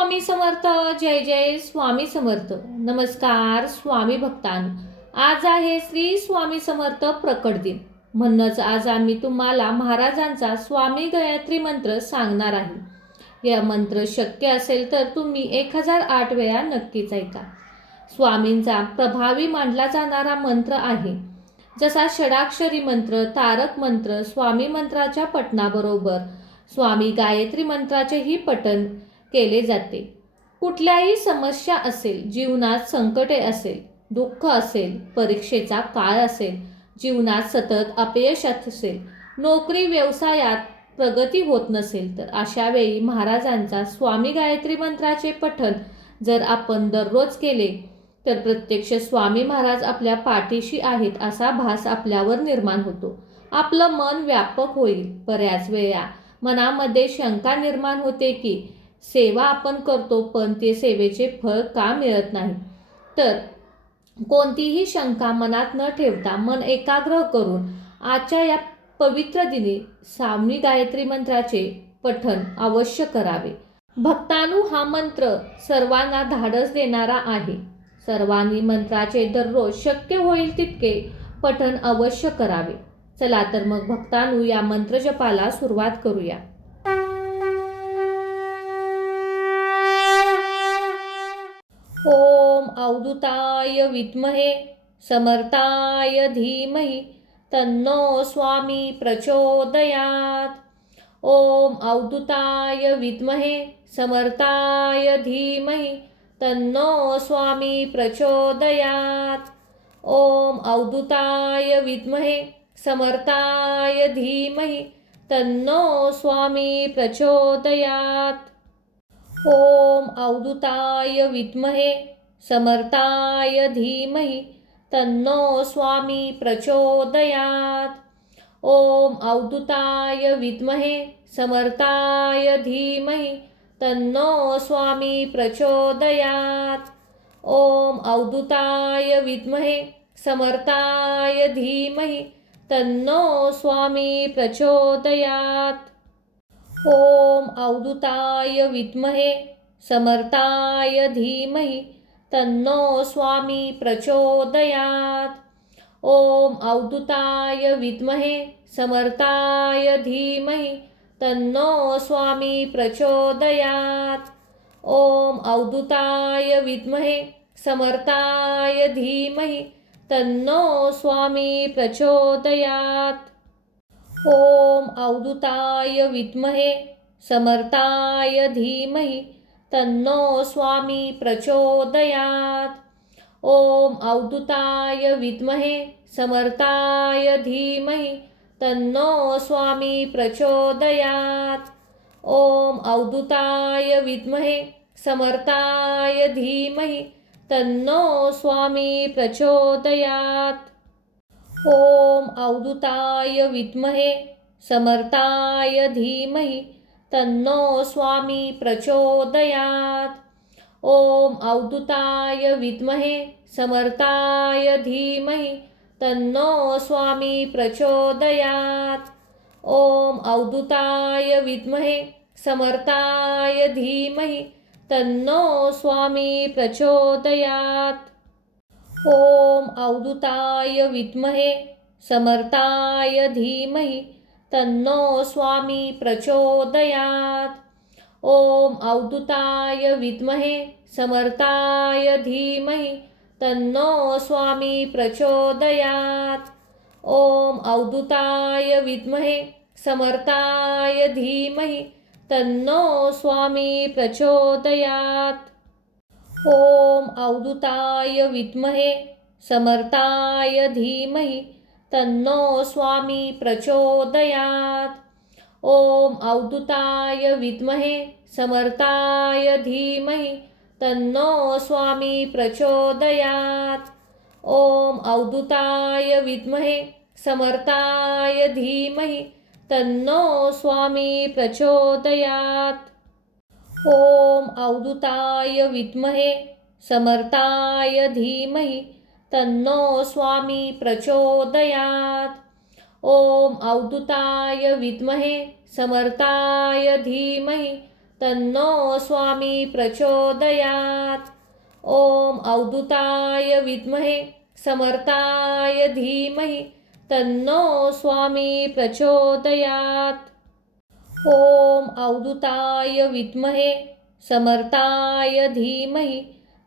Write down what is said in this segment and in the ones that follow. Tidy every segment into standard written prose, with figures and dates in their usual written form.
स्वामी समर्थ. जय जय स्वामी समर्थ. नमस्कार स्वामी भक्तांनो. आज आहे श्री स्वामी समर्थ प्रकट दिन. म्हणूनच आज आम्ही तुम्हाला महाराजांचा स्वामी गायत्री मंत्र सांगणार आहे. या मंत्र शक्य असेल तर तुम्ही 1008 वेळा नक्कीच ऐका. स्वामींचा प्रभावी मानला जाणारा मंत्र आहे. जसा षडाक्षरी मंत्र, तारक मंत्र, स्वामी मंत्राच्या पठणाबरोबर स्वामी गायत्री मंत्राचेही पठण केले जाते. कुठल्याही समस्या असेल, जीवनात संकटे असेल, दुःख असेल, परीक्षेचा काळ असेल, जीवनात सतत अपयश असेल, नोकरी व्यवसायात प्रगती होत नसेल, तर अशा वेळी महाराजांचा स्वामी गायत्री मंत्राचे पठण जर आपण दररोज केले तर प्रत्यक्ष स्वामी महाराज आपल्या पाठीशी आहेत असा भास आपल्यावर निर्माण होतो. आपलं मन व्यापक होईल. बऱ्याच वेळा मनामध्ये शंका निर्माण होते की सेवा आपण करतो पण ते सेवेचे फळ का मिळत नाही. तर कोणतीही शंका मनात न ठेवता मन एकाग्र करून आजच्या या पवित्र दिनी स्वामी गायत्री मंत्राचे पठण अवश्य करावे. भक्तांनो, हा मंत्र सर्वांना धाडस देणारा आहे. सर्वांनी मंत्राचे दररोज शक्य होईल तितके पठण अवश्य करावे. चला तर मग भक्तांनो, या मंत्रजपाला सुरुवात करूया. ओम अवधूताय विद्महे समर्थाय धीमहि तन्नो स्वामी प्रचोदयात्. ओम अवधूताय विद्महे समर्थाय धीमहि तन्नो स्वामी प्रचोदयात्. ओम अवधूताय विद्महे समर्थाय धीमहि तन्नो स्वामी प्रचोदयात्. ओम अवधूताय विद्महे समर्थाय धीमहि तन्नो स्वामी प्रचोदयात्. ओम अवधूताय विद्महे समर्थाय धीमहि तन्नो स्वामी प्रचोदयात्. ओम अवधूताय विद्महे समर्थाय धीमहि तन्नो स्वामी प्रचोदयात्. ओम अवधूताय विद्महे समर्थाय धीमहि तन्नो स्वामी प्रचोदयात्. ओम अवधूताय विद्महे समर्थाय धीमहि तन्नो स्वामी प्रचोदयात्. ओम अवधूताय विद्महे समर्थाय धीमहि तन्नो स्वामी प्रचोदयात्. ओम अवधूताय विद्महे समर्थाय धीमहि तन्नो स्वामी प्रचोदयात्. ओम अवधूताय विद्महे समर्थाय धीमहि तन्नो स्वामी प्रचोदयात्. ओम अवधूताय विद्महे समर्थाय धीमहि तन्नो स्वामी प्रचोदयात्. ओम अवधूताय विद्महे समर्थाय धीमहि तन्नो स्वामी प्रचोदयात्. ओम अवधूताय विद्महे समर्थाय धीमहि तन्नो स्वामी प्रचोदयात्. ओम अवधूताय विद्महे समर्थाय धीमहि तन्नो स्वामी प्रचोदयात्. ओम अवधूताय विद्महे समर्थाय धीमहि तन्नो स्वामी प्रचोदयात्. ओम अवधूताय विद्महे समर्थाय धीमहि तन्नो स्वामी प्रचोदयात्. ओम अवधूताय विद्महे समर्थाय धीमहि तन्नो स्वामी प्रचोदयात्. ओम अवधूताय विद्महे समर्थाय धीमहि तन्नो स्वामी प्रचोदयात्. ओम अवधूताय विद्महे समर्थाय धीमहि तन्नो स्वामी प्रचोदयात्. ओम अवधूताय विद्महे समर्थाय धीमहि तन्नो स्वामी प्रचोदयात्. ओम अवधूताय विद्महे समर्थाय धीमहि तन्नो स्वामी प्रचोदयात्. ओम अवधूताय विद्महे समर्थाय धीमहि तन्नो स्वामी प्रचोदयात्. ओम अवधूताय विद्महे समर्थाय धीमहि तन्नो स्वामी प्रचोदयात्. ओम अवधूताय विद्महे समर्थाय धीमहि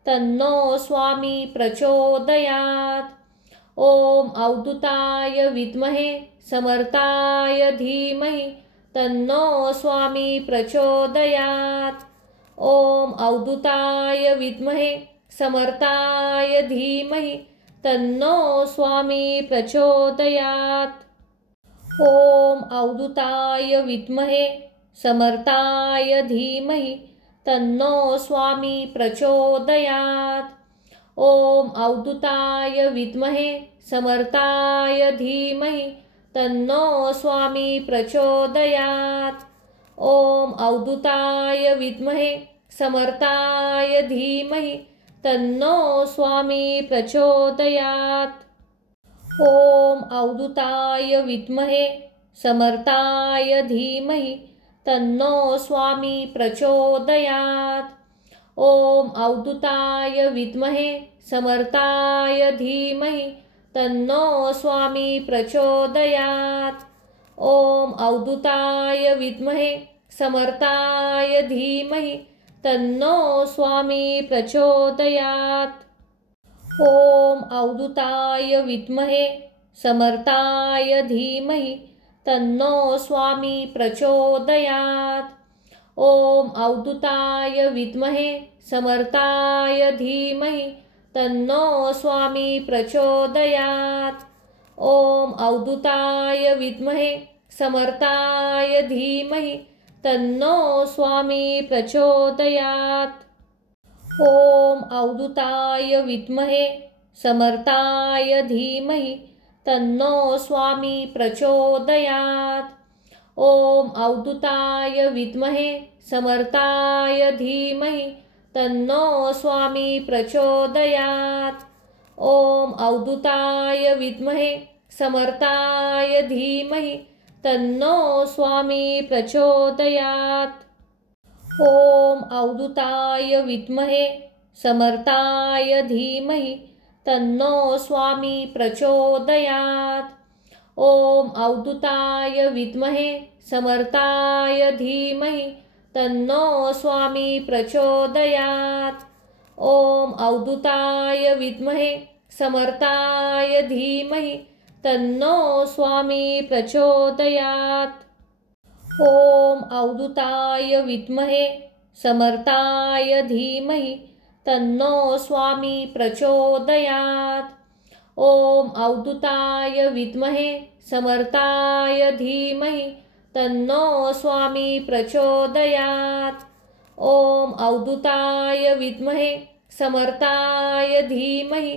तन्नो स्वामी प्रचोदयात्. ओम अवधूताय विद्महे समर्थाय धीमहि तन्नो स्वामी प्रचोदयात्. ओम अवधूताय विद्महे समर्थाय धीमहि तन्नो स्वामी प्रचोदयात्. ओम अवधूताय विद्महे समर्थाय धीमहि तन्नो स्वामी प्रचोदयात्. ओम अवधूताय विद्महे समर्थाय धीमहि तन्नो स्वामी प्रचोदयात्. ओम अवधूताय विद्महे समर्थाय धीमहि तन्नो स्वामी प्रचोदयात्. ओम अवधूताय विद्महे समर्थाय धीमहि तन्नो स्वामी प्रचोदयात्. ओम अवधूताय विद्महे समर्थाय धीमहि तन्नो स्वामी प्रचोदयात्. ओम अवधूताय विद्महे समर्थाय धीमहि तन्नो स्वामी प्रचोदयात्. ओम अवधूताय विद्महे समर्थाय धीमहि तन्नो स्वामी प्रचोदयात्. ओम अवधूताय विद्महे समर्थाय धीमहि तन्नो स्वामी प्रचोदयात्. ओम अवधूताय विद्महे समर्थाय धीमहि तन्नो स्वामी प्रचोदयात्. ओम अवधूताय विद्महे समर्थाय धीमहि तन्नो स्वामी प्रचोदयात्. ओम अवधूताय विद्महे समर्थाय धीमहि तन्नो स्वामी प्रचोदयात्. ओम अवधूताय विद्महे समर्थाय धीमहि तन्नो स्वामी प्रचोदयात्. ओम अवधूताय विद्महे समर्थाय धीमहि तन्नो स्वामी प्रचोदयात्. ओम अवधूताय विद्महे समर्थाय धीमहि तन्नो स्वामी प्रचोदयात्. ओम अवधूताय विद्महे समर्थाय धीमहि तन्नो स्वामी प्रचोदयात्. ओम अवधूताय विद्महे समर्थाय धीमहि तन्नो स्वामी प्रचोदयात्. ओम अवधूताय विद्महे समर्थाय धीमहि तन्नो स्वामी प्रचोदयात्. ओम अवधूताय विद्महे समर्थाय धीमहि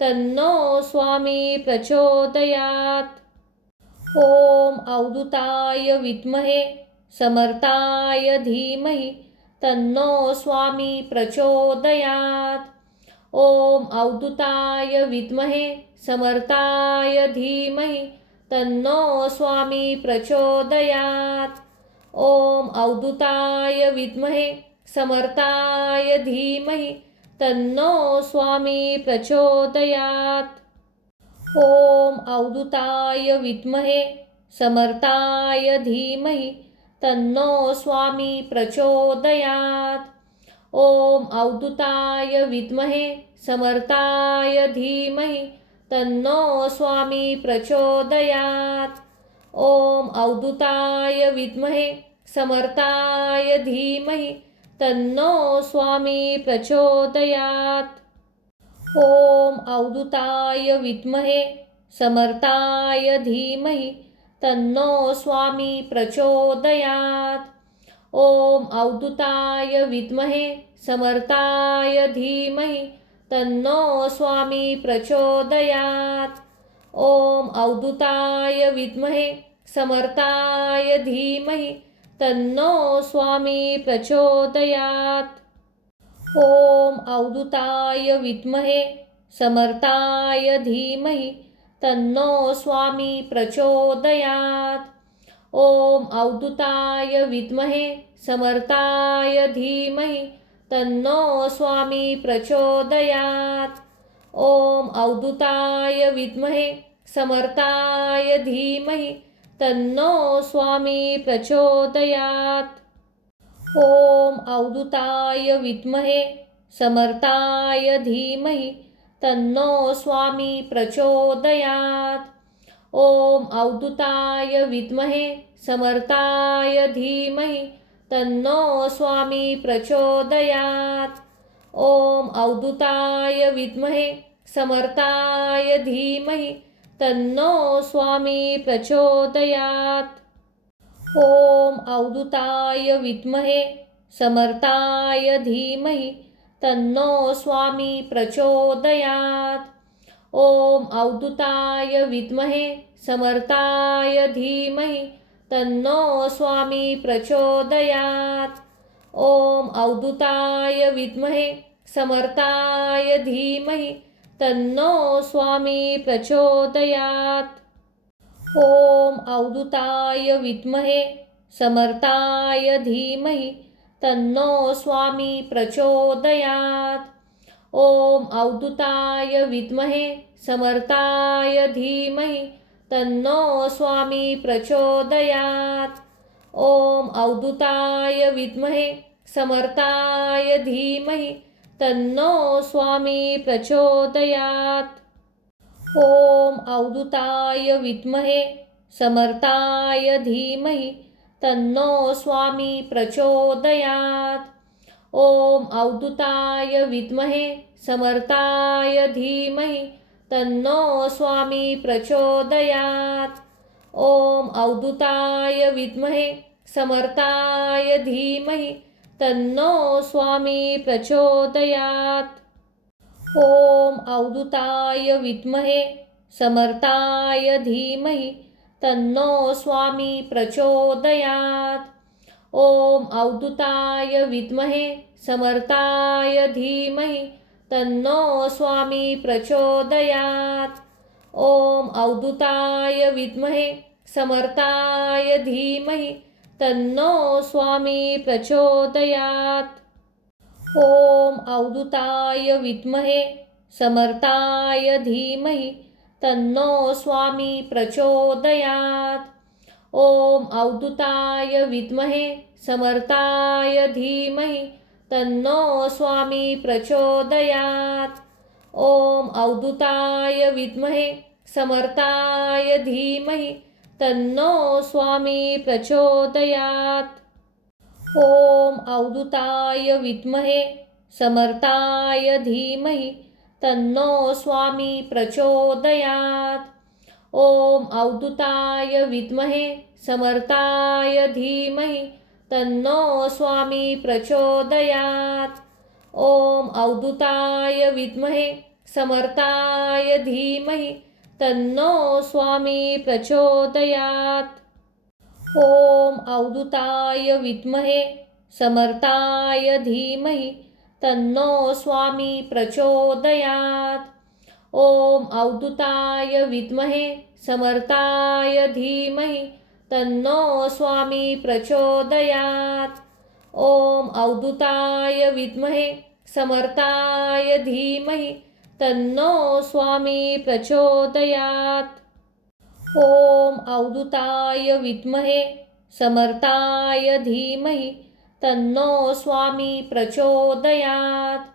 तन्नो स्वामी प्रचोदयात्. ओम अवधूताय विद्महे समर्थाय धीमहि तन्नो स्वामी प्रचोदयात्. ओम अवधूताय विद्महे समर्थाय धीमहि तन्नो स्वामी प्रचोदयात्. ओम अवधूताय विद्महे समर्थाय धीमहि तन्नो स्वामी प्रचोदयात्. ओम अवधूताय विद्महे समर्थाय धीमहि तन्नो स्वामी प्रचोदयात्. ओम अवधूताय विद्महे समर्थाय धीमहि तन्नो स्वामी प्रचोदयात्. ओम अवधूताय विद्महे समर्थाय धीमहि तन्नो स्वामी प्रचोदयात्. ओम अवधूताय विद्महे समर्थाय धीमहि तन्नो स्वामी प्रचोदयात्. ओम अवधूताय विद्महे समर्थाय धीमहि तन्नो स्वामी प्रचोदयात्. ओम अवधूताय विद्महे समर्थाय धीमहि तन्नो स्वामी प्रचोदयात्. ओम अवधूताय विद्महे समर्थाय धीमहि तन्नो स्वामी प्रचोदयात्. ओम अवधूताय विद्महे समर्थाय धीमहि तन्नो स्वामी प्रचोदयात्। ओम अवधूताय विद्महे समर्थाय धीमहि तन्नो स्वामी प्रचोदयात्। ओम अवधूताय विद्महे समर्थाय धीमहि तन्नो स्वामी प्रचोदयात्। ओम अवधूताय विद्महे समर्थाय धीमहि तन्नो स्वामी प्रचोदयात्। ओम अवधूताय विद्महे समर्थाय धीमहि तन्नो स्वामी प्रचोदयात्। ओम अवधूताय विद्महे समर्थाय धीमहि तन्नो स्वामी प्रचोदयात्। ओम अवधूताय विद्महे समर्थाय धीमहि तन्नो स्वामी प्रचोदयात्। ओम अवधूताय विद्महे समर्थाय धीमहि तन्नो स्वामी प्रचोदयात्। ओम अवधूताय विद्महे समर्थाय धीमहि तन्नो स्वामी प्रचोदयात्। ओम अवधूताय विद्महे समर्थाय धीमहि तन्नो स्वामी प्रचोदयात्। ओम अवधूताय विद्महे समर्थाय धीमहि तन्नो स्वामी प्रचोदयात्। ओम अवधूताय विद्महे समर्थाय धीमहि तन्नो स्वामी प्रचोदयात्। ओम अवधूताय विद्महे समर्थाय धीमहि तन्नो स्वामी प्रचोदयात्। ओम अवधूताय विद्महे समर्थाय धीमहि तन्नो स्वामी प्रचोदयात्। ओम अवधूताय विद्महे समर्थाय धीमहि तन्नो स्वामी प्रचोदयात्। ओम अवधूताय विद्महे समर्थाय धीमहि तन्नो स्वामी प्रचोदयात्। ओम अवधूताय विद्महे समर्थाय धीमहि तन्नो स्वामी प्रचोदयात्। ओम अवधूताय विद्महे समर्थाय धीमहि तन्नो स्वामी प्रचोदयात्। ओम अवधूताय विद्महे समर्थाय धीमहि तन्नो स्वामी प्रचोदयात्। ओम अवधूताय विद्महे समर्थाय धीमहि तन्नो स्वामी प्रचोदयात्। ओम अवधूताय विद्महे समर्थाय धीमहि तन्नो स्वामी प्रचोदयात्। ओम अवधूताय विद्महे समर्थाय धीमहि तन्नो स्वामी प्रचोदयात्। ओम अवधूताय विद्महे समर्थाय धीमहि तन्नो स्वामी प्रचोदयात्। ओम अवधूताय विद्महे समर्थाय धीमहि तन्नो स्वामी प्रचोदयात्। ओम अवधूताय विद्महे समर्थाय धीमहि तन्नो स्वामी प्रचोदयात्। ओम अवधूताय विद्महे समर्थाय धीमहि तन्नो स्वामी प्रचोदयात्। ओम अवधूताय विद्महे समर्थाय धीमहि तन्नो स्वामी प्रचोदयात्।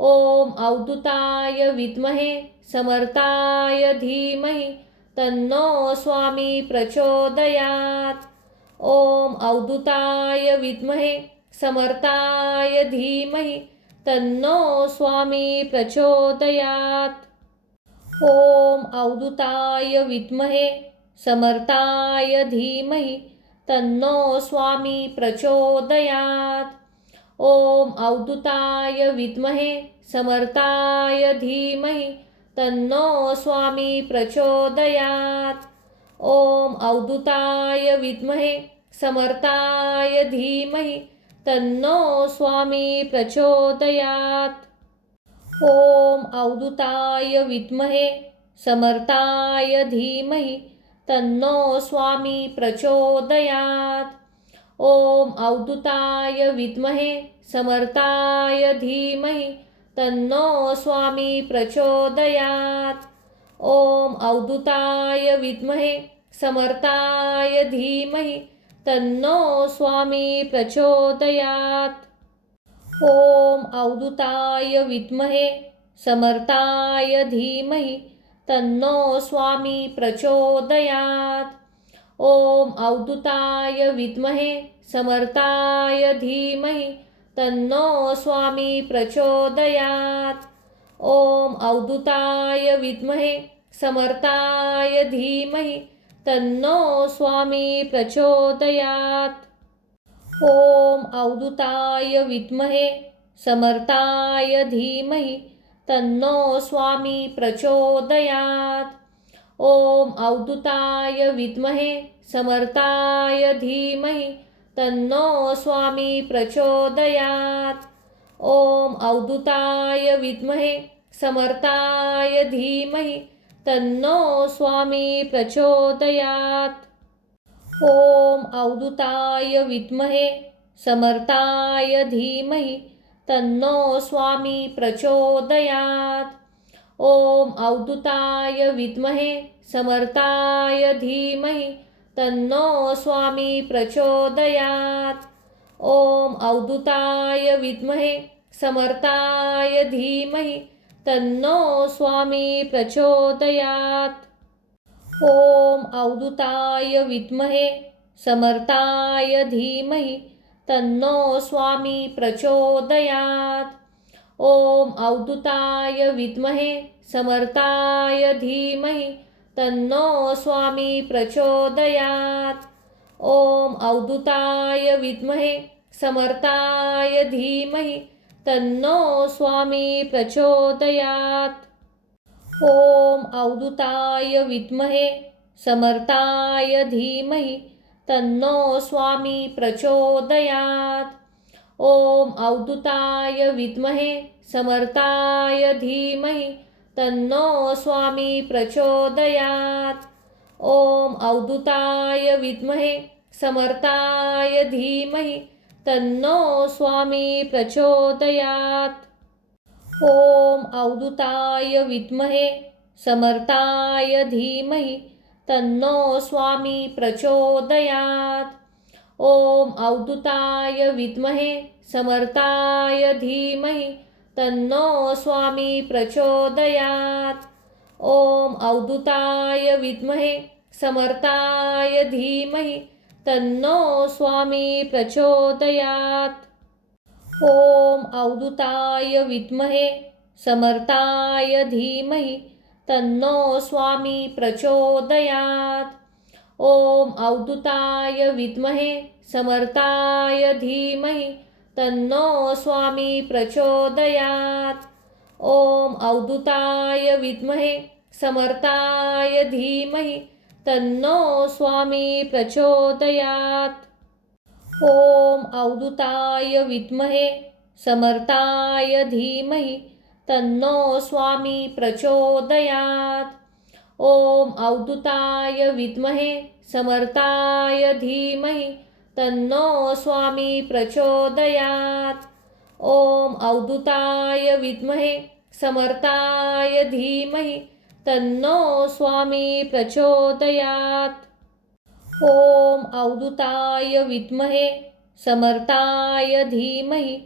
ओम अवधूताय विद्महे समर्थाय धीमहि तन्नो स्वामी प्रचोदयात्। ओम अवधूताय विद्महे समर्थाय धीमहि तन्नो स्वामी प्रचोदयात्। ओम अवधूताय विद्महे समर्थाय धीमहि तन्नो स्वामी प्रचोदयात्। ओम अवधूताय विद्महे समर्थाय धीमहि तन्नो स्वामी प्रचोदयात्। ओम अवधूताय विद्महे समर्थाय धीमहि तन्नो स्वामी प्रचोदयात्। ओम अवधूताय विद्महे समर्थाय धीमहि तन्नो स्वामी प्रचोदयात्. ओम अवधूताय विद्महे समर्थाय धीमहि तन्नो स्वामी प्रचोदयात्. ओम अवधूताय विद्महे समर्थाय धीमहि तन्नो स्वामी प्रचोदयात्. ओम अवधूताय विद्महे समर्थाय धीमहि तन्नो स्वामी प्रचोदयात्. ओम अवधूताय विद्महे समर्थाय धीमहि तन्नो स्वामी प्रचोदयात्. ओम अवधूताय विद्महे समर्थाय धीमहि तन्नो स्वामी प्रचोदयात्. ओम अवधूताय विद्महे समर्थाय धीमहि तन्नो स्वामी प्रचोदयात्. ओम अवधूताय विद्महे समर्थाय धीमहि तन्नो स्वामी प्रचोदयात्. ओम अवधूताय विद्महे समर्थाय धीमहि तन्नो स्वामी प्रचोदयात्. ओम अवधूताय विद्महे समर्थाय धीमहि तन्नो स्वामी प्रचोदयात्. ओम अवधूताय विद्महे समर्थाय धीमहि तन्नो स्वामी प्रचोदयात्. ओम अवधूताय विद्महे समर्थाय धीमहि तन्नो स्वामी प्रचोदयात्. ओम अवधूताय विद्महे समर्थाय धीमहि तन्नो स्वामी प्रचोदयात्. ओम अवधूताय विद्महे समर्थाय धीमहि तन्नो स्वामी प्रचोदयात्. ओम अवधूताय विद्महे समर्थाय धीमहि तन्नो स्वामी प्रचोदयात्. ओम अवधूताय विद्महे समर्थाय धीमहि तन्नो स्वामी प्रचोदयात्. ओम अवधूताय विद्महे समर्थाय धीमहि तन्नो स्वामी प्रचोदयात्. ओम अवधूताय विद्महे समर्थाय धीमहि तन्नो स्वामी प्रचोदयात्. ओम अवधूताय विद्महे समर्थाय धीमहि तन्नो स्वामी प्रचोदयात्. ओम अवधूताय विद्महे समर्थाय धीमहि तन्नो स्वामी प्रचोदयात्. ओम अवधूताय विद्महे समर्थाय धीमहि तन्नो स्वामी प्रचोदयात्. ओम अवधूताय विद्महे समर्थाय धीमहि तन्नो स्वामी प्रचोदयात्. ओम अवधूताय विद्महे समर्थाय धीमहि तन्नो स्वामी प्रचोदयात्. ओम अवधूताय विद्महे समर्थाय धीमहि तन्नो स्वामी प्रचोदयात्. ओम अवधूताय विद्महे समर्थाय धीमहि तन्नो स्वामी प्रचोदयात्. ओम अवधूताय विद्महे समर्थाय धीमहि तन्नो स्वामी प्रचोदयात्. ओम अवधूताय विद्महे समर्थाय धीमहि तन्नो स्वामी प्रचोदयात्. ओम अवधूताय विद्महे समर्थाय धीमहि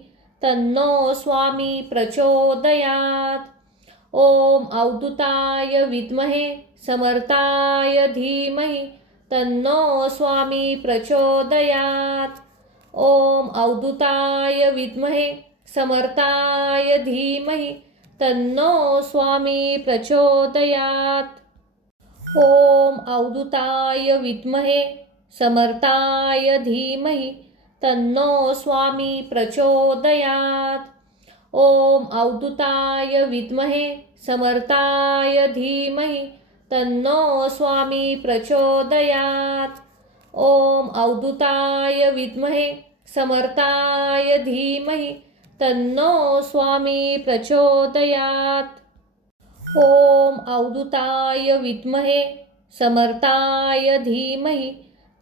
तन्नो स्वामी प्रचोदयात्. ओम अवधूताय विद्महे समर्थाय धीमहि तन्नो स्वामी प्रचोदयात्. ओम अवधूताय विद्महे समर्थाय धीमहि तन्नो स्वामी प्रचोदयात्. ओम अवधूताय विद्महे समर्थाय धीमहि तन्नो स्वामी प्रचोदयात्. ओम अवधूताय विद्महे समर्थाय धीमहि तन्नो स्वामी प्रचोदयात्. ओम अवधूताय विद्महे समर्थाय धीमहि तन्नो स्वामी प्रचोदयात्. ओम अवधूताय विद्महे समर्थाय धीमहि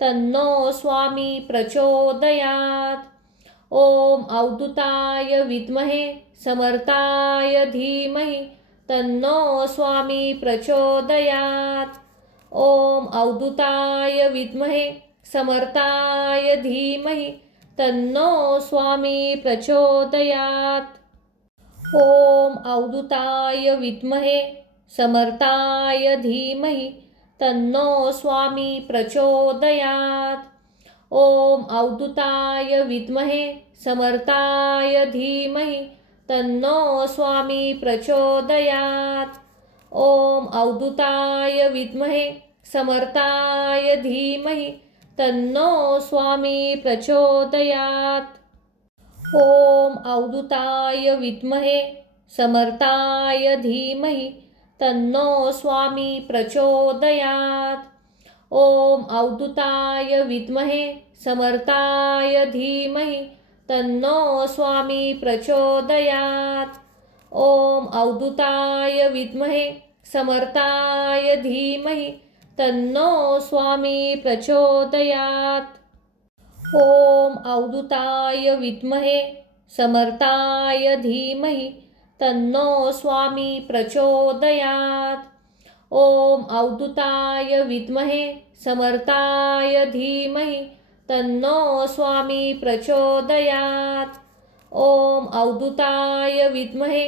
तन्नो स्वामी प्रचोदयात्. ओम अवधूताय विद्महे समर्थाय धीमहि तन्नो स्वामी प्रचोदयात्. ओम अवधूताय विद्महे समर्थाय धीमहि तन्नो स्वामी प्रचोदयात्. ओम अवधूताय विद्महे समर्थाय धीमहि तन्नो स्वामी प्रचोदयात्. ओम अवधूताय विद्महे समर्थाय धीमहि तन्नो स्वामी प्रचोदयात्. ओम अवधूताय विद्महे समर्थाय धीमहि तन्नो स्वामी प्रचोदयात्. ओम अवधूताय विद्महे समर्थाय धीमहि तन्नो स्वामी प्रचोदयात्. ओम अवधूताय विद्महे समर्थाय धीमहि तन्नो स्वामी प्रचोदयात्. ओम अवधूताय विद्महे समर्थाय धीमहि तन्नो स्वामी प्रचोदयात्. ओम अवधूताय विद्महे समर्थाय धीमहि तन्नो स्वामी प्रचोदयात्. ओम अवधूताय विद्महे समर्थाय धीमहि तन्नो स्वामी प्रचोदयात्. ओम अवधूताय विद्महे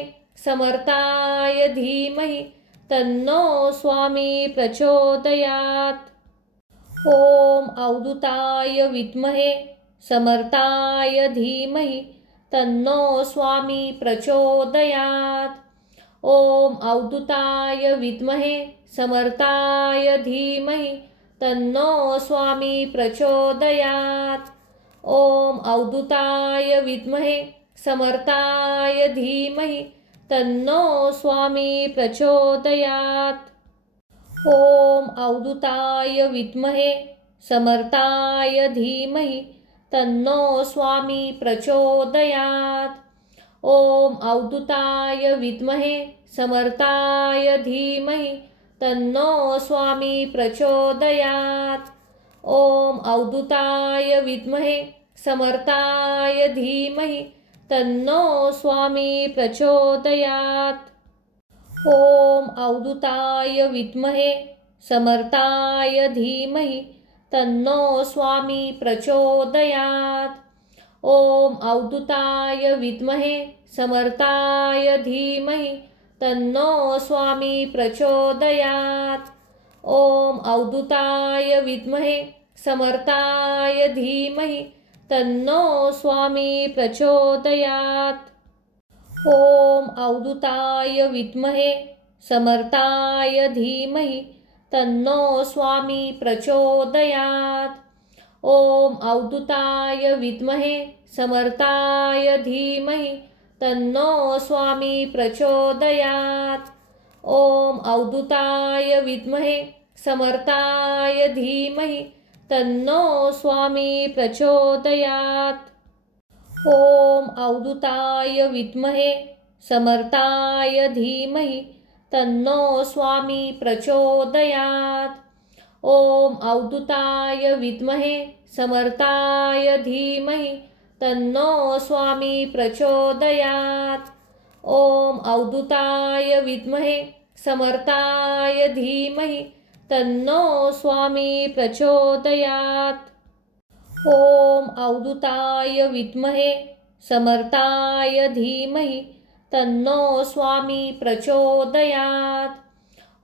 समर्थाय धीमहि तन्नो स्वामी प्रचोदयात्. ओम अवधूताय विद्महे समर्थाय धीमहि तन्नो स्वामी प्रचोदयात्. ओम अवधूताय विद्महे समर्थाय धीमहि तन्नो स्वामी प्रचोदयात्. ओम अवधूताय विद्महे समर्थाय धीमहि तन्नो स्वामी प्रचोदयात्. ओम अवधूताय विद्महे समर्थाय धीमहि तन्नो स्वामी प्रचोदयात्. ओम अवधूताय विद्महे समर्थाय धीमहि तन्नो स्वामी प्रचोदयात्. ओम अवधूताय विद्महे समर्थाय धीमहि तन्नो स्वामी प्रचोदयात्. ओम अवधूताय विद्महे समर्थाय धीमहि तन्नो स्वामी प्रचोदयात्. ओम अवधूताय विद्महे समर्थाय धीमहि तन्नो स्वामी प्रचोदयात्. ओम अवधूताय विद्महे समर्थाय धीमहि तन्नो स्वामी प्रचोदयात्. ओम अवधूताय विद्महे समर्थाय धीमहि तन्नो स्वामी प्रचोदयात्. ओम अवधूताय विद्महे समर्थाय धीमहि तन्नो स्वामी प्रचोदयात्. ओम अवधूताय विद्महे समर्थाय धीमहि तन्नो स्वामी प्रचोदयात्. ओम अवधूताय विद्महे समर्थाय धीमहि तन्नो स्वामी प्रचोदयात्. ओम अवधूताय विद्महे समर्थाय धीमहि तन्नो स्वामी प्रचोदयात्. ओम अवधूताय विद्महे समर्थाय धीमहि तन्नो स्वामी प्रचोदयात्. ओम अवधूताय विद्महे समर्थाय धीमहि तन्नो स्वामी प्रचोदयात्.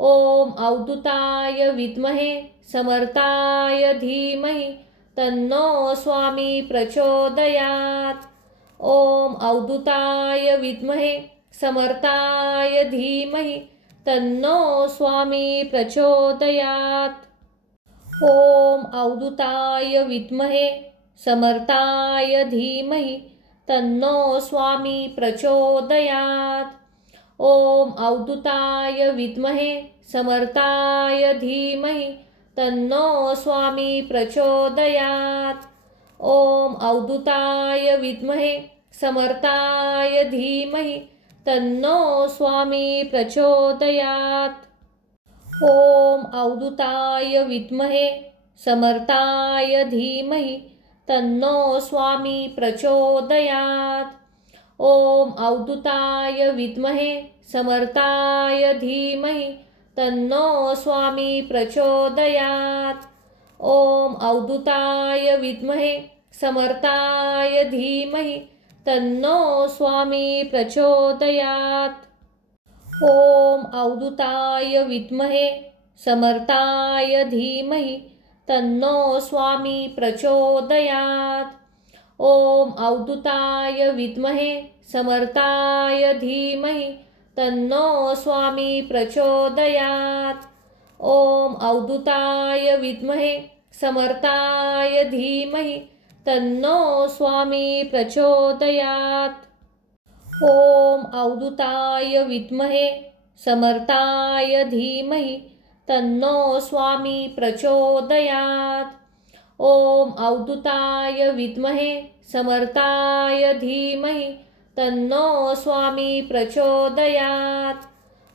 ओम अवधूताय विद्महे समर्थाय धीमहि तन्नो स्वामी प्रचोदयात्. ओम अवधूताय विद्महे समर्थाय धीमहि तन्नो स्वामी प्रचोदयात्. ओम अवधूताय विद्महे समर्थाय धीमहि तन्नो स्वामी प्रचोदयात्. ओम अवधूताय विद्महे समर्थाय धीमहि तन्नो स्वामी प्रचोदयात्. ओम अवधूताय विद्महे समर्थाय धीमहि तन्नो स्वामी प्रचोदयात्. ओम अवधूताय विद्महे समर्थाय धीमहि तन्नो स्वामी प्रचोदयात्. ओम अवधूताय विद्महे समर्थाय धीमहि तन्नो स्वामी प्रचोदयात्. ओम अवधूताय विद्महे समर्थाय धीमहि तन्नो स्वामी प्रचोदयात्. ओम अवधूताय विद्महे समर्थाय धीमहि तन्नो स्वामी प्रचोदयात्. ओम अवधूताय विद्महे समर्थाय धीमहि तन्नो स्वामी प्रचोदयात्. ओम अवधूताय विद्महे समर्थाय धीमहि तन्नो स्वामी प्रचोदयात्. ओम अवधूताय विद्महे समर्थाय धीमहि तन्नो स्वामी प्रचोदयात्. ओम अवधूताय विद्महे समर्थाय धीमहि तन्नो स्वामी प्रचोदयात्.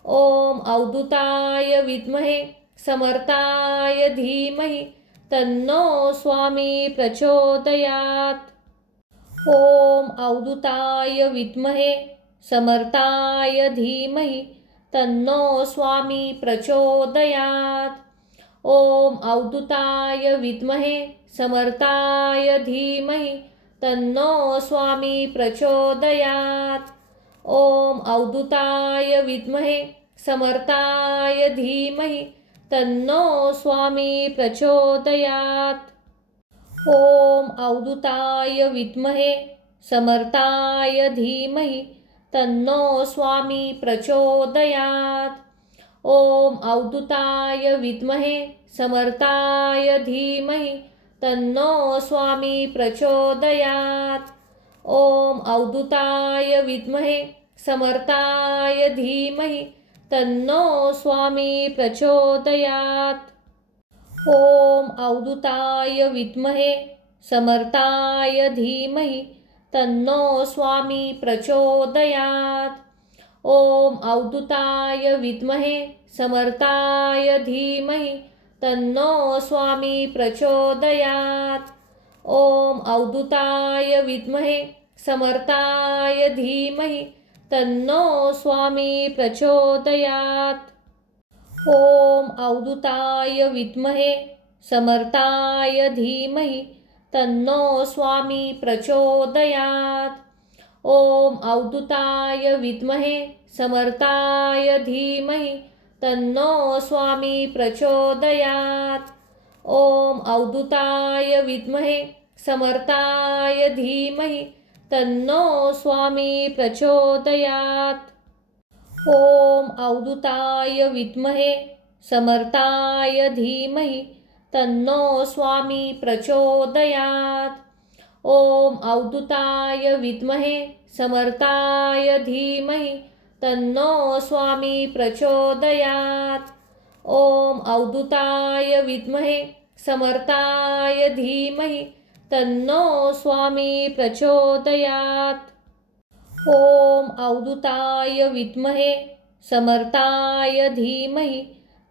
ओम अवधूताय विद्महे समर्थाय धीमहि तन्नो स्वामी प्रचोदयात्. ओम अवधूताय विद्महे समर्थाय धीमहि तन्नो स्वामी प्रचोदयात्. ओम अवधूताय विद्महे समर्थाय धीमहि तन्नो स्वामी प्रचोदयात्. ओम अवधूताय विद्महे समर्थाय धीमहि तन्नो स्वामी प्रचोदयात्. ओम अवधूताय विद्महे समर्थाय धीमहि तन्नो स्वामी प्रचोदयात्. ओम अवधूताय विद्महे समर्थाय धीमहि तन्नो स्वामी प्रचोदयात्. ओम अवधूताय विद्महे समर्थाय धीमहि तन्नो स्वामी प्रचोदयात्. ओम अवधूताय विद्महे समर्थाय धीमहि तन्नो स्वामी प्रचोदयात्. ओम अवधूताय विद्महे समर्थाय धीमहि तन्नो स्वामी प्रचोदयात्. ओम अवधूताय विद्महे समर्थाय धीमहि तन्नो स्वामी प्रचोदयात्. ओम अवधूताय विद्महे समर्थाय धीमहि तन्नो स्वामी प्रचोदयात्. ओम अवधूताय विद्महे समर्थाय धीमहि तन्नो स्वामी प्रचोदयात्. ओम अवधूताय विद्महे समर्थाय धीमहि तन्नो स्वामी प्रचोदयात्. ओम अवधूताय विद्महे समर्थाय धीमहि तन्नो स्वामी प्रचोदयात्. ओम अवधूताय विद्महे समर्थाय धीमहि तन्नो स्वामी प्रचोदयात्. ओम अवधूताय विद्महे समर्थाय धीमहि तन्नो स्वामी प्रचोदयात्. ओम अवधूताय विद्महे समर्थाय धीमहि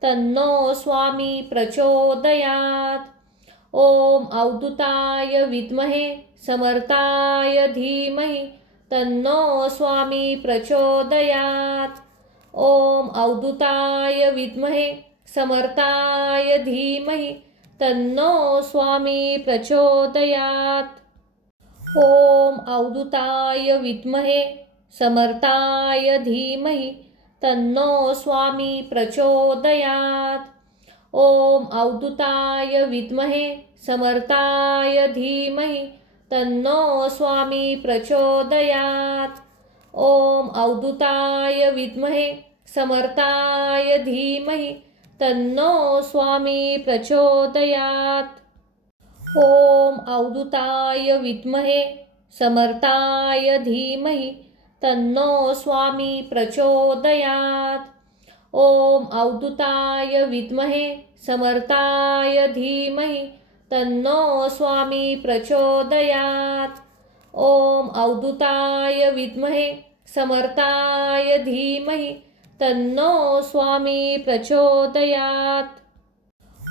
तन्नो स्वामी प्रचोदयात्. ओम अवधूताय विद्महे समर्थाय धीमहि तन्नो स्वामी प्रचोदयात्. ओम अवधूताय विद्महे समर्थाय धीमहि तन्नो स्वामी प्रचोदयात्. ओम अवधूताय विद्महे समर्थाय धीमहि तन्नो स्वामी प्रचोदयात्. ओम अवधूताय विद्महे समर्थाय धीमहि तन्नो स्वामी प्रचोदयात्. ओम अवधूताय विद्महे समर्थाय धीमहि तन्नो स्वामी प्रचोदयात्. ओम अवधूताय विद्महे समर्थाय धीमहि तन्नो स्वामी प्रचोदयात्. ओम अवधूताय विद्महे समर्थाय धीमहि तन्नो स्वामी प्रचोदयात्. ओम अवधूताय विद्महे समर्थाय धीमहि तन्नो स्वामी प्रचोदयात्।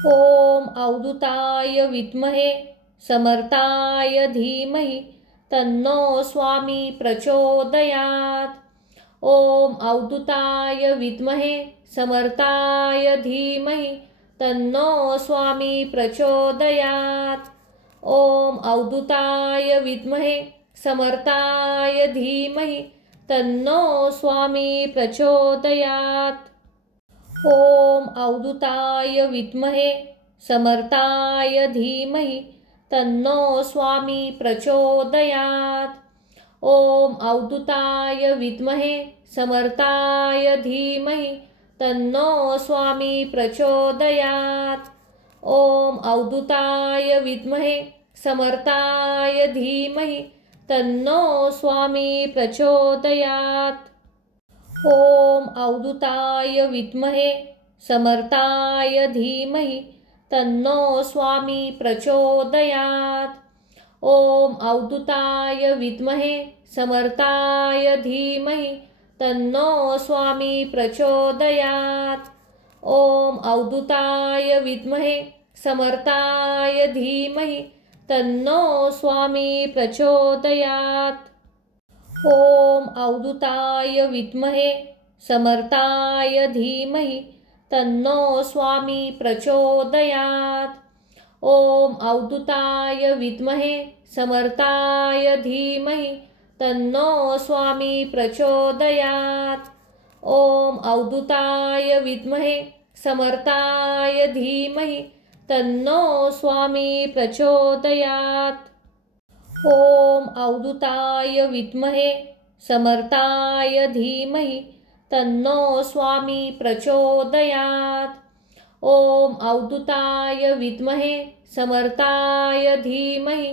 ओम अवधूताय विद्महे समर्थाय धीमहि तन्नो स्वामी प्रचोदयात्। ओम अवधूताय विद्महे समर्थाय धीमहि तन्नो स्वामी प्रचोदयात्। ओम अवधूताय विद्महे समर्थाय धीमहि तन्नो स्वामी प्रचोदयात्। ओम अवधूताय विद्महे समर्थाय धीमहि तन्नो स्वामी प्रचोदयात्। ओम अवधूताय विद्महे समर्थाय धीमहि तन्नो स्वामी प्रचोदयात्। ओम अवधूताय विद्महे समर्थाय धीमहि तन्नो स्वामी प्रचोदयात्। ओम अवधूताय विद्महे समर्थाय धीमहि तन्नो स्वामी प्रचोदयात्। ओम अवधूताय विद्महे समर्थाय धीमहि तन्नो स्वामी प्रचोदयात्। ओम अवधूताय विद्महे समर्थाय धीमहि तन्नो स्वामी प्रचोदयात्। ओम अवधूताय विद्महे समर्थाय धीमहि तन्नो स्वामी प्रचोदयात्। ओम अवधूताय विद्महे समर्थाय धीमहि तन्नो स्वामी प्रचोदयात्। ओम अवधूताय विद्महे समर्थाय धीमहि तन्नो स्वामी प्रचोदयात्। ओम अवधूताय विद्महे समर्थाय धीमहि तन्नो स्वामी प्रचोदयात्। ओम अवधूताय विद्महे समर्थाय धीमहि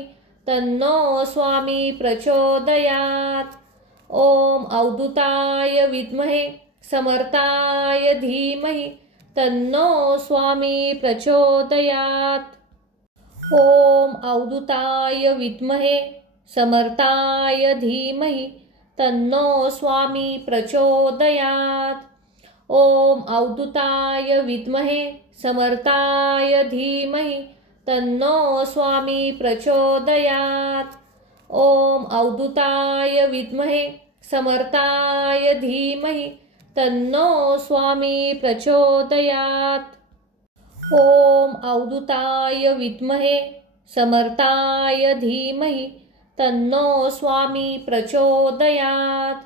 तन्नो स्वामी प्रचोदयात्। ओम अवधूताय विद्महे समर्थाय धीमहि तन्नो स्वामी प्रचोदयात्। ओम अवधूताय विद्महे समर्थाय धीमहि तन्नो स्वामी प्रचोदयात्। ओम अवधूताय विद्महे समर्थाय धीमहि तन्नो स्वामी प्रचोदयात्। ओम अवधूताय विद्महे समर्थाय धीमहि तन्नो स्वामी प्रचोदयात्। ओम अवधूताय विद्महे समर्थाय धीमहि तन्नो स्वामी प्रचोदयात्।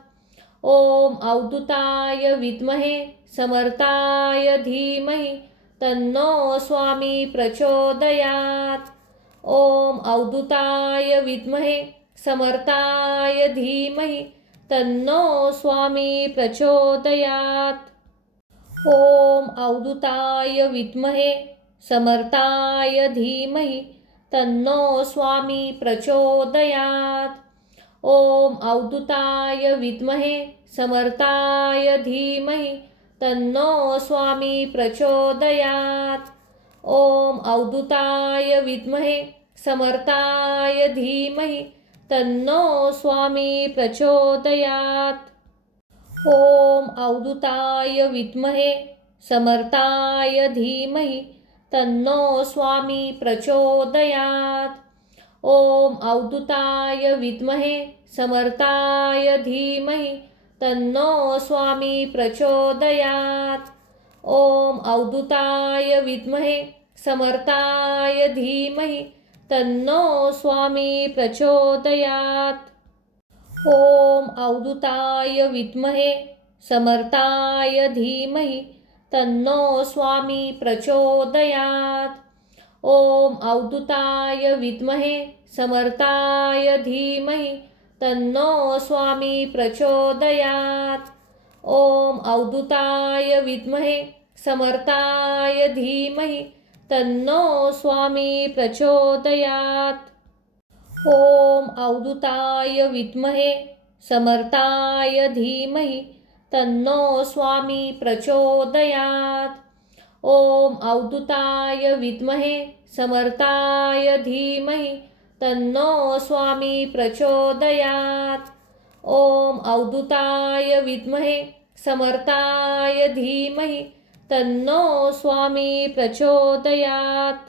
ओम अवधूताय विद्महे समर्थाय धीमहि तन्नो स्वामी प्रचोदयात्। ओम अवधूताय विद्महे समर्थाय धीमहि तन्नो स्वामी प्रचोदयात्। ओम अवधूताय विद्महे समर्थाय धीमहि तन्नो स्वामी प्रचोदयात्। ओम अवधूताय विद्महे समर्थाय धीमहि तन्नो स्वामी प्रचोदयात्। ओम अवधूताय विद्महे समर्थाय धीमहि तन्नो स्वामी प्रचोदयात्। ओम अवधूताय विद्महे समर्थाय धीमहि तन्नो स्वामी प्रचोदयात्। ओम अवधूताय विद्महे समर्थाय धीमहि तन्नो स्वामी प्रचोदयात्। ओम अवधूताय विद्महे समर्थाय धीमहि तन्नो स्वामी प्रचोदयात्। ओम अवधूताय विद्महे समर्थाय धीमहि तन्नो स्वामी प्रचोदयात्। ओम अवधूताय विद्महे समर्थाय धीमहि तन्नो स्वामी प्रचोदयात्। ओम अवधूताय विद्महे समर्थाय धीमहि तन्नो स्वामी प्रचोदयात्। ओम अवधूताय विद्महे समर्थाय धीमहि तन्नो स्वामी प्रचोदयात्। ओम अवधूताय विद्महे समर्थाय धीमहि तन्नो स्वामी प्रचोदयात्। ओम अवधूताय विद्महे समर्थाय धीमहि तन्नो स्वामी प्रचोदयात्।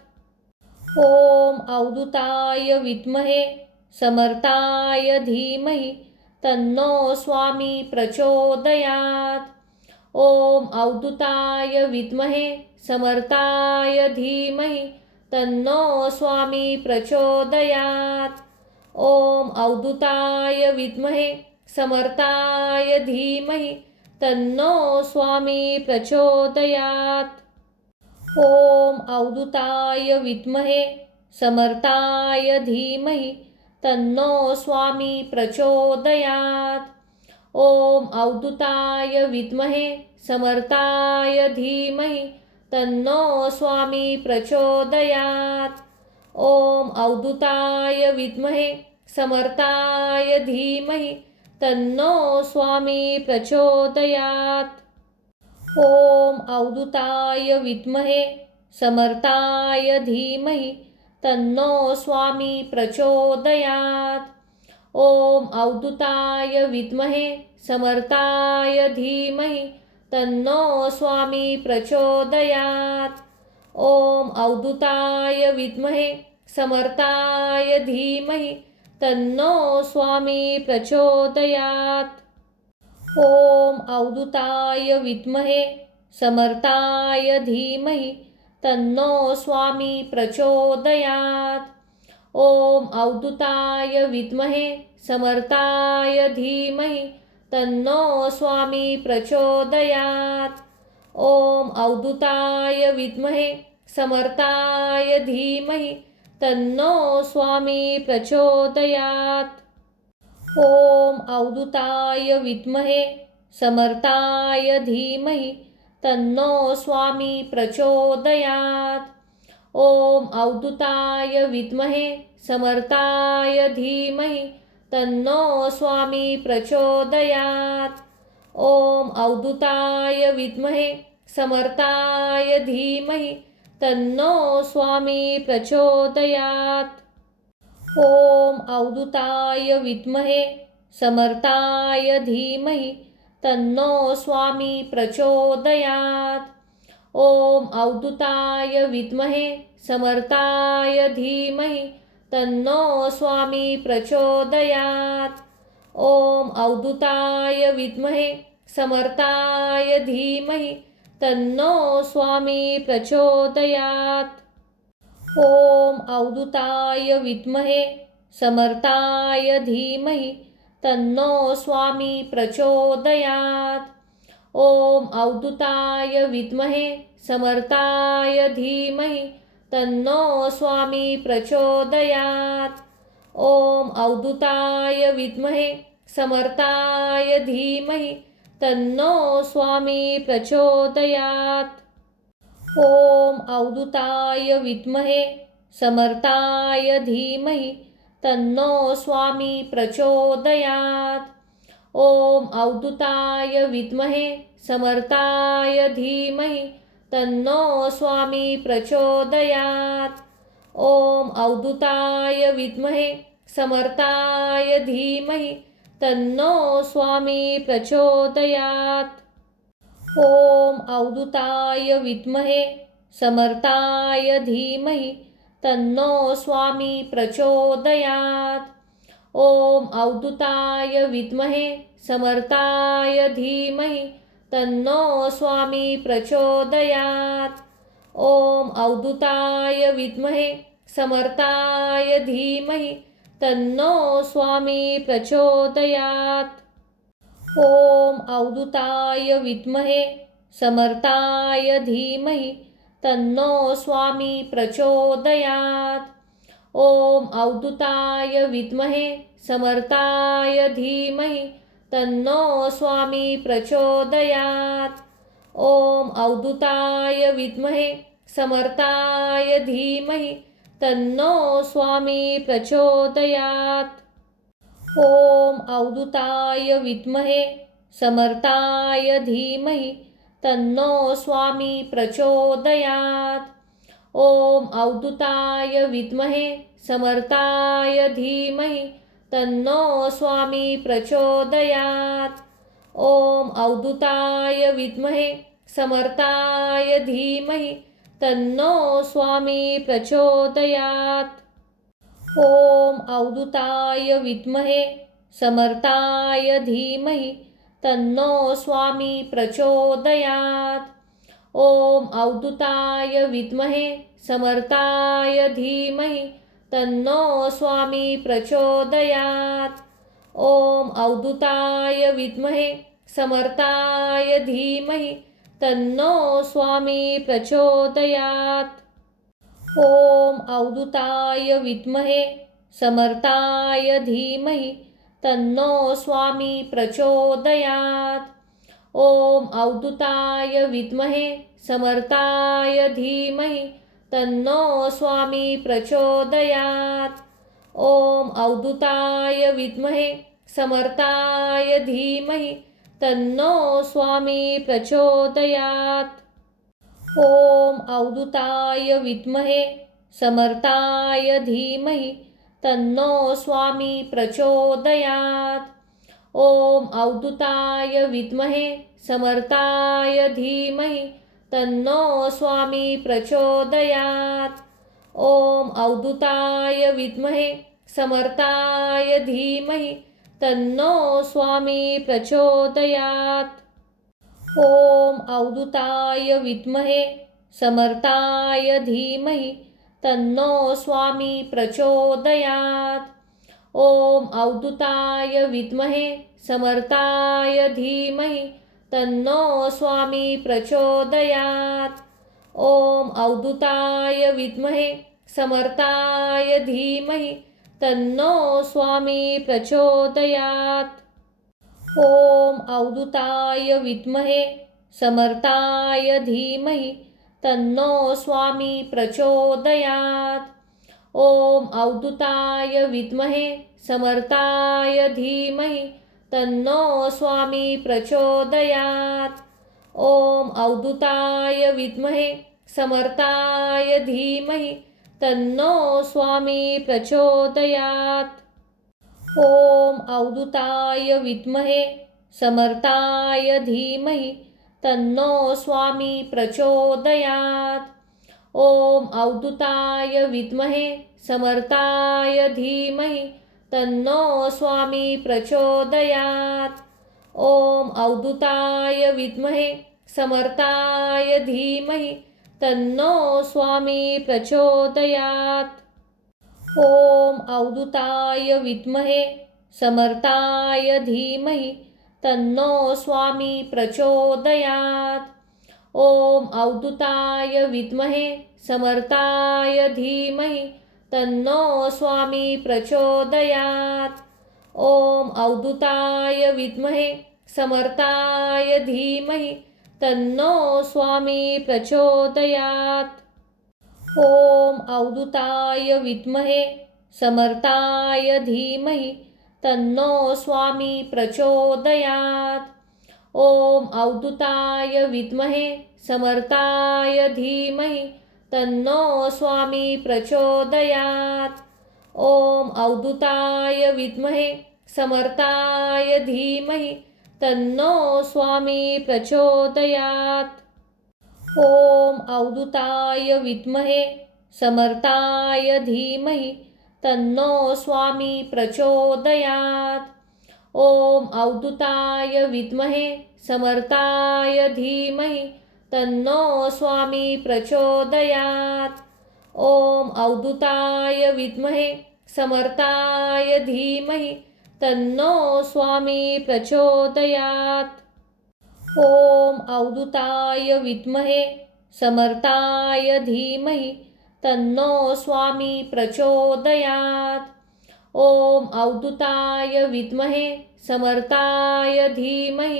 ॐ अवधूताय विद्महे समर्थाय धीमहि तन्नो स्वामी प्रचोदयात्। ॐ अवधूताय विद्महे समर्थाय धीमहि तन्नो स्वामी प्रचोदयात्। ॐ अवधूताय विद्महे समर्थाय धीमहि तन्नो स्वामी प्रचोदयात्। ॐ अवधूताय विद्महे समर्थाय धीमहि तन्नो स्वामी प्रचोदयात्। ॐ अवधूताय विद्महे समर्थाय धीमहि तन्नो स्वामी प्रचोदयात्। ॐ अवधूताय विद्महे समर्थाय धीमहि तन्नो स्वामी प्रचोदयात्। ॐ अवधूताय विद्महे समर्थाय धीमहि तन्नो स्वामी प्रचोदयात्। ॐ अवधूताय विद्महे समर्थाय धीमहि तन्नो स्वामी प्रचोदयात्। ॐ अवधूताय विद्महे समर्थाय धीमहि तन्नो स्वामी प्रचोदयात्। ॐ अवधूताय विद्महे समर्थाय धीमहि तन्नो स्वामी प्रचोदयात्। ॐ अवधूताय विद्महे समर्थाय धीमहि तन्नो स्वामी प्रचोदयात्। ॐ अवधूताय विद्महे समर्थाय धीमहि तन्नो स्वामी प्रचोदयात्। ॐ अवधूताय विद्महे समर्थाय धीमहि तन्नो स्वामी प्रचोदयात्। ॐ अवधूताय विद्महे समर्थाय धीमहि तन्नो स्वामी प्रचोदयात्। ॐ अवधूताय विद्महे समर्थाय धीमहि तन्नो स्वामी प्रचोदयात्। ॐ अवधूताय विद्महे समर्थाय धीमहि तन्नो स्वामी प्रचोदयात्। ॐ अवधूताय विद्महे समर्थाय धीमहि तन्नो स्वामी प्रचोदयात्। ॐ अवधूताय विद्महे समर्थाय धीमहि तन्नो स्वामी प्रचोदयात्। ॐ अवधूताय विद्महे समर्थाय धीमहि तन्नो स्वामी प्रचोदयात्। ॐ अवधूताय विद्महे समर्थाय धीमहि तन्नो स्वामी प्रचोदयात्। ॐ अवधूताय विद्महे समर्थाय धीमहि तन्नो स्वामी प्रचोदयात्। ॐ अवधूताय विद्महे समर्थाय धीमहि तन्नो स्वामी प्रचोदयात्। ॐ अवधूताय विद्महे समर्थाय धीमहि तन्नो स्वामी प्रचोदयात्। ॐ अवधूताय विद्महे समर्थाय धीमहि तन्नो स्वामी प्रचोदयात्। ॐ अवधूताय विद्महे समर्थाय धीमहि तन्नो स्वामी प्रचोदयात्। ॐ अवधूताय विद्महे समर्थाय धीमहि तन्नो स्वामी प्रचोदयात्। ॐ अवधूताय विद्महे समर्थाय धीमहि तन्नो स्वामी प्रचोदयात्। ॐ अवधूताय विद्महे समर्थाय धीमहि तन्नो स्वामी प्रचोदयात्। ॐ अवधूताय विद्महे समर्थाय धीमहि तन्नो स्वामी प्रचोदयात्। ॐ अवधूताय विद्महे समर्थाय धीमहि तन्नो स्वामी प्रचोदयात्। ॐ अवधूताय विद्महे समर्थाय धीमहि तन्नो स्वामी प्रचोदयात्। ॐ अवधूताय विद्महे समर्थाय धीमहि तन्नो स्वामी प्रचोदयात्। ओम अवधूताय विद्महे समर्थाय धीमहि तन्नो स्वामी प्रचोदयात्. ओम अवधूताय विद्महे समर्थाय धीमहि तन्नो स्वामी प्रचोदयात्. ओम अवधूताय विद्महे समर्थाय धीमहि तन्नो स्वामी प्रचोदयात्. ओम अवधूताय विद्महे समर्थाय धीमहि तन्नो स्वामी प्रचोदयात्. ओम अवधूताय विद्महे समर्थाय धीमहि तन्नो स्वामी प्रचोदयात्. ओम अवधूताय विद्महे समर्थाय धीमहि तन्नो स्वामी प्रचोदयात्. ओम अवधूताय विद्महे समर्थाय धीमहि तन्नो स्वामी प्रचोदयात्. ओम अवधूताय विद्महे समर्थाय धीमहि तन्नो स्वामी प्रचोदयात्. ओम अवधूताय विद्महे समर्थाय धीमहि तन्नो स्वामी प्रचोदयात्. ओम अवधूताय विद्महे समर्थाय धीमहि तन्नो स्वामी प्रचोदयात्. ओम अवधूताय विद्महे समर्थाय धीमहि तन्नो स्वामी प्रचोदयात्. ओम अवधूताय विद्महे समर्थाय धीमहि तन्नो स्वामी प्रचोदयात्. ओम अवधूताय विद्महे समर्थाय धीमहि तन्नो स्वामी प्रचोदयात्. ओम अवधूताय विद्महे समर्थाय धीमहि तन्नो स्वामी प्रचोदयात्. ओम अवधूताय विद्महे समर्थाय धीमहि तन्नो स्वामी प्रचोदयात्. ओम अवधूताय विद्महे समर्थाय धीमहि तन्नो स्वामी प्रचोदयात्. ओम अवधूताय विद्महे समर्थाय धीमहि तन्नो स्वामी प्रचोदयात्. ओम अवधूताय विद्महे समर्थाय धीमहि तन्नो स्वामी प्रचोदयात्. ओम अवधूताय विद्महे समर्थाय धीमहि तन्नो स्वामी प्रचोदयात्. ओम अवधूताय विद्महे समर्थाय धीमहि तन्नो स्वामी प्रचोदयात्. ओम अवधूताय विद्महे समर्थाय धीमहि तन्नो स्वामी प्रचोदयात्. ओम अवधूताय विद्महे समर्थाय धीमहि तन्नो स्वामी प्रचोदयात्. ओम अवधूताय विद्महे समर्थाय धीमहि तन्नो स्वामी प्रचोदयात्. ओम अवधूताय विद्महे समर्थाय धीमहि तन्नो स्वामी प्रचोदयात्. ओम अवधूताय विद्महे समर्थाय धीमहि तन्नो स्वामी प्रचोदयात्. ओम अवधूताय विद्महे समर्थाय धीमहि तन्नो स्वामी प्रचोदयात्. ओम अवधूताय विद्महे समर्थाय धीमहि तन्नो स्वामी प्रचोदयात्. ओम अवधूताय विद्महे समर्थाय धीमहि तन्नो स्वामी प्रचोदयात्. ओम अवधूताय विद्महे समर्थाय धीमहि तन्नो स्वामी प्रचोदयात्. ओम अवधूताय विद्महे समर्थाय धीमहि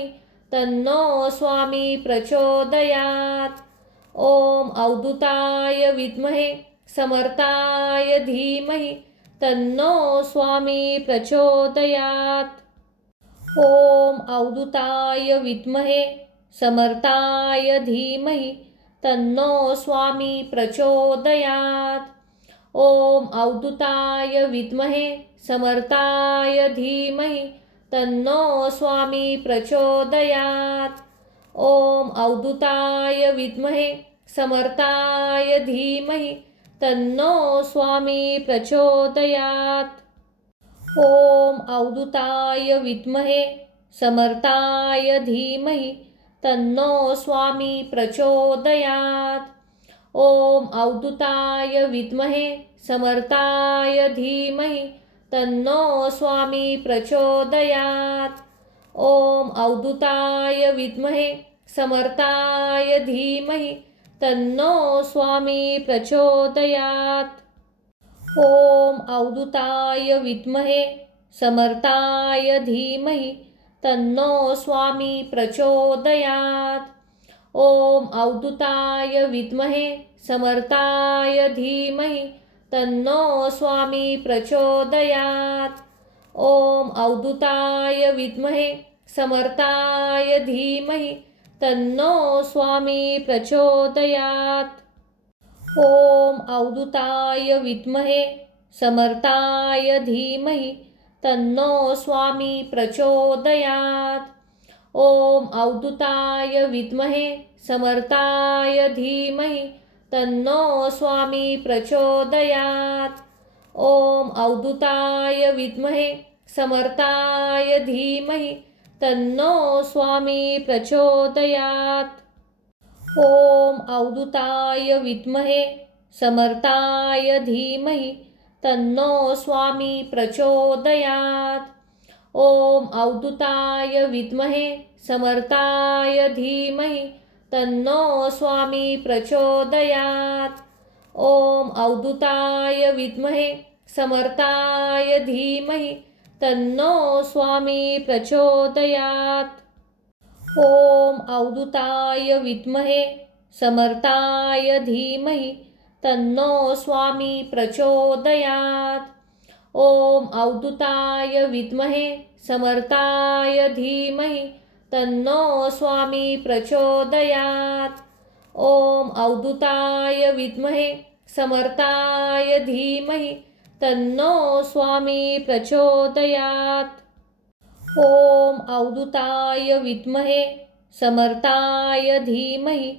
तन्नो स्वामी प्रचोदयात्. ओम अवधूताय विद्महे समर्थाय धीमहि तन्नो स्वामी प्रचोदयात्. ओम अवधूताय विद्महे समर्थाय धीमहि तन्नो स्वामी प्रचोदयात्. ओम अवधूताय विद्महे समर्थाय धीमहि तन्नो स्वामी प्रचोदयात्. ओम अवधूताय विद्महे समर्थाय धीमहि तन्नो स्वामी प्रचोदयात्. ओम अवधूताय विद्महे समर्थाय धीमहि तन्नो स्वामी प्रचोदयात्. ओम अवधूताय विद्महे समर्थाय धीमहि तन्नो स्वामी प्रचोदयात्. ओम अवधूताय विद्महे समर्थाय धीमहि तन्नो स्वामी प्रचोदयात्. ओम अवधूताय विद्महे समर्थाय धीमहि तन्नो स्वामी प्रचोदयात्. ओम अवधूताय विद्महे समर्थाय धीमहि तन्नो स्वामी प्रचोदयात्. ओम अवधूताय विद्महे समर्थाय धीमहि तन्नो स्वामी प्रचोदयात्. ओम अवधूताय विद्महे समर्थाय धीमहि तन्नो स्वामी प्रचोदयात्. ओम अवधूताय विद्महे समर्थाय धीमहि तन्नो स्वामी प्रचोदयात्. ओम अवधूताय विद्महे समर्थाय धीमहि तन्नो स्वामी प्रचोदयात्. ओम अवधूताय विद्महे समर्थाय धीमहि तन्नो स्वामी प्रचोदयात्. ओम अवधूताय विद्महे समर्थाय धीमहि तन्नो स्वामी प्रचोदयात्. ओम अवधूताय विद्महे समर्थाय धीमहि तन्नो स्वामी प्रचोदयात्. ओम अवधूताय विद्महे समर्थाय धीमहि तन्नो स्वामी प्रचोदयात्. ओम अवधूताय विद्महे समर्थाय धीमहि तन्नो स्वामी प्रचोदयात्. ओम अवधूताय विद्महे समर्थाय धीमहि तन्नो स्वामी प्रचोदयात्. ओम अवधूताय विद्महे समर्थाय धीमहि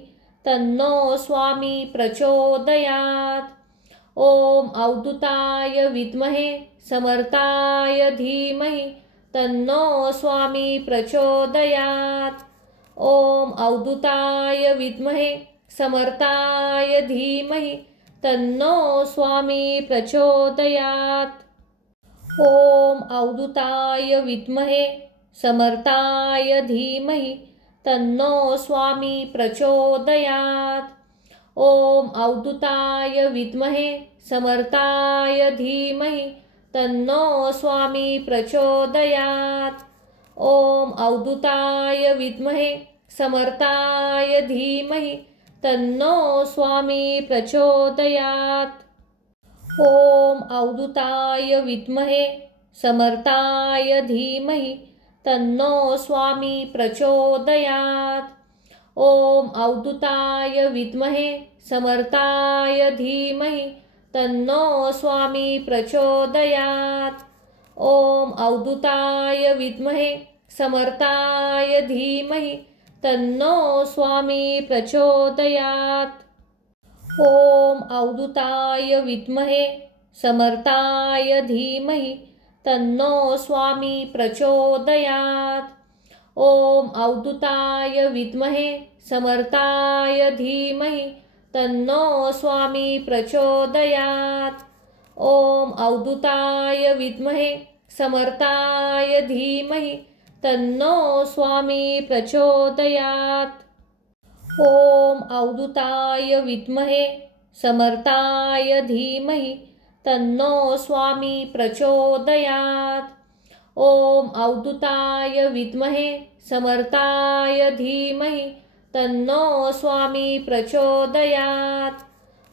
तन्नो स्वामी प्रचोदयात्. ओम अवधूताय विद्महे समर्थाय धीमहि तन्नो स्वामी प्रचोदयात्. ओम अवधूताय विद्महे समर्थाय धीमहि तन्नो स्वामी प्रचोदयात्. ओम अवधूताय विद्महे समर्थाय धीमहि तन्नो स्वामी प्रचोदयात्. ओम अवधूताय विद्महे समर्थाय धीमहि तन्नो स्वामी प्रचोदयात्. ओम अवधूताय विद्महे समर्थाय धीमहि तन्नो स्वामी प्रचोदयात्. ओम अवधूताय विद्महे समर्थाय धीमहि तन्नो स्वामी प्रचोदयात्. ओम अवधूताय विद्महे समर्थाय धीमहि तन्नो स्वामी प्रचोदयात्. ओम अवधूताय विद्महे समर्थाय धीमहि तन्नो स्वामी प्रचोदयात्. ओम अवधूताय विद्महे समर्थाय धीमहि तन्नो स्वामी प्रचोदयात्. ओम अवधूताय विद्महे समर्थाय धीमहि तन्नो स्वामी प्रचोदयात्. ओम अवधूताय विद्महे समर्थाय धीमहि तन्नो स्वामी प्रचोदयात्. ओम अवधूताय विद्महे समर्थाय धीमहि तन्नो स्वामी प्रचोदयात्. ओम अवधूताय विद्महे समर्थाय धीमहि तन्नो स्वामी प्रचोदयात्.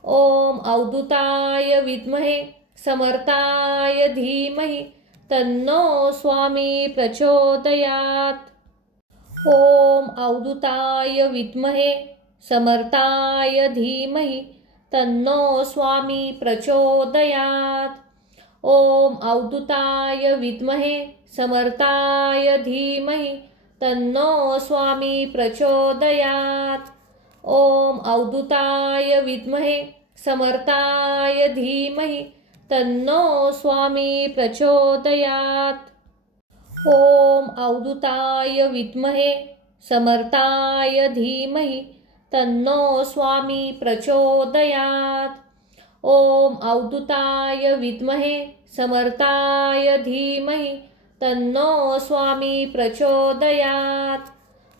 ओम अवधूताय विद्महे समर्थाय धीमहि तन्नो स्वामी प्रचोदयात्. ओम अवधूताय विद्महे समर्थाय धीमहि तन्नो स्वामी प्रचोदयात्. ओम अवधूताय विद्महे समर्थाय धीमहि तन्नो स्वामी प्रचोदयात्. ओम अवधूताय विद्महे समर्थाय धीमहि तन्नो स्वामी प्रचोदयात्. ओम अवधूताय विद्महे समर्थाय धीमहि तन्नो स्वामी प्रचोदयात्. ओम अवधूताय विद्महे समर्थाय धीमहि तन्नो स्वामी प्रचोदयात्.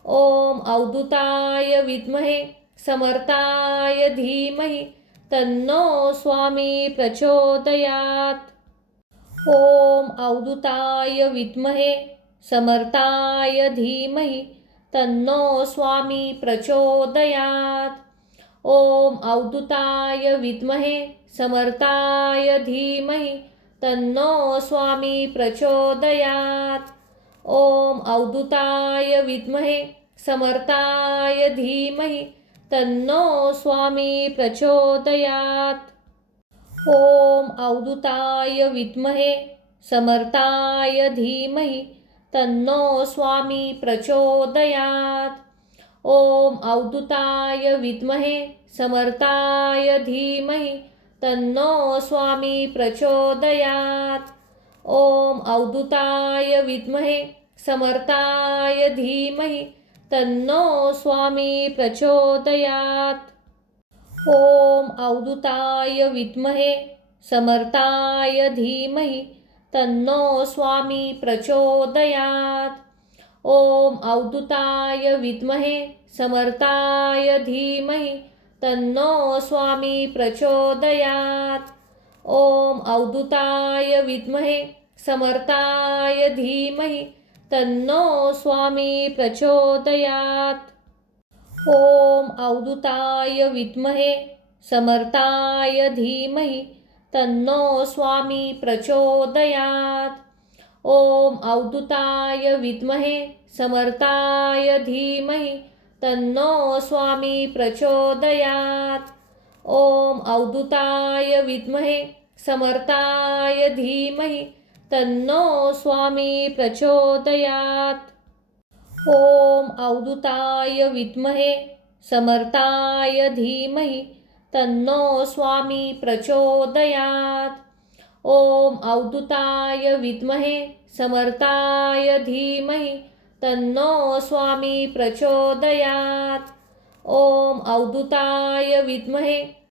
ओम अवधूताय विद्महे समर्थाय धीमहि तन्नो स्वामी प्रचोदयात्. ओम अवधूताय विद्महे समर्थाय धीमहि तन्नो स्वामी प्रचोदयात्. ओम अवधूताय विद्महे समर्थाय धीमहि तन्नो स्वामी प्रचोदयात्. ओम अवधूताय विद्महे समर्थाय धीमहि तन्नो स्वामी प्रचोदयात्. ओम अवधूताय विद्महे समर्थाय धीमहि तन्नो स्वामी प्रचोदयात्. ओम अवधूताय विद्महे समर्थाय धीमहि तन्नो स्वामी प्रचोदयात्. ओम अवधूताय विद्महे समर्थाय धीमहि तन्नो स्वामी प्रचोदयात्. ओम अवधूताय विद्महे समर्थाय धीमहि तन्नो स्वामी प्रचोदयात्. ओम अवधूताय विद्महे समर्थाय धीमहि तन्नो स्वामी प्रचोदयात्. ओम अवधूताय विद्महे समर्थाय धीमहि तन्नो स्वामी प्रचोदयात्. ओम अवधूताय विद्महे समर्थाय धीमहि तन्नो स्वामी प्रचोदयात्. ओम अवधूताय विद्महे समर्थाय धीमहि तन्नो स्वामी प्रचोदयात्. ओम अवधूताय विद्महे समर्थाय धीमहि तन्नो स्वामी प्रचोदयात्. ओम अवधूताय विद्महे समर्थाय धीमहि तन्नो स्वामी प्रचोदयात्. ओम अवधूताय विद्महे समर्थाय धीमहि तन्नो स्वामी प्रचोदयात्. ओम अवधूताय विद्महे